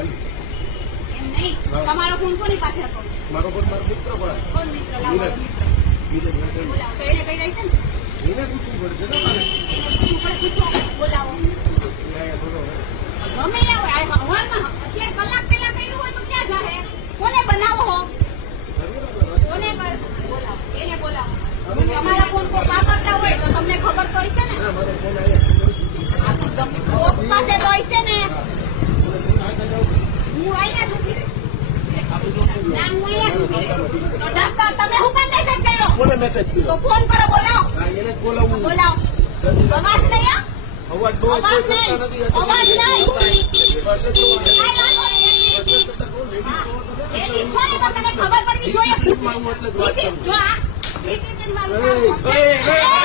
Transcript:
એમ નહીં, તમારો ફોન કોની પાસે હતો? મારો ફોન મારો મિત્ર પાસે. કોણ મિત્ર? લાવો મિત્ર. બોલાવો તો એને કઈ રહી છે ને? એને પૂછવું પડશે ને મારે. એને પૂછવું પડે, પૂછો. બોલાવો. ગમે એ હોય, હવારમાં અત્યારે કલાક પહેલા કર્યું હોય તો ક્યાં જાહે? કોને બનાવો હો? કોને બોલાવો? એને બોલાવો. તમારા ફોન કોઈ વાપરતા હોય તો તમને ખબર તો હશે ને? આ તો તમને કોક પાસે તો હશે ને? હું અહીંયા જ ઊભી રહી. ના, હું અહીંયા જ ઊભી રહી. તો દસ્તા તમે હું કામ મેસેજ કર્યો? કોને મેસેજ તો કર્યો? ફોન કરો, બોલાવો. એને જ બોલાવું. બોલાવો. અવાજ નહીં આ? અવાજ બહુ અવાજ નહીં. અવાજ નહીં. લેડીઝ હોય તો તને ખબર પડવી જોઈએ. લેડીઝ જો આ ડિસિપ્લિન વાળું કામ.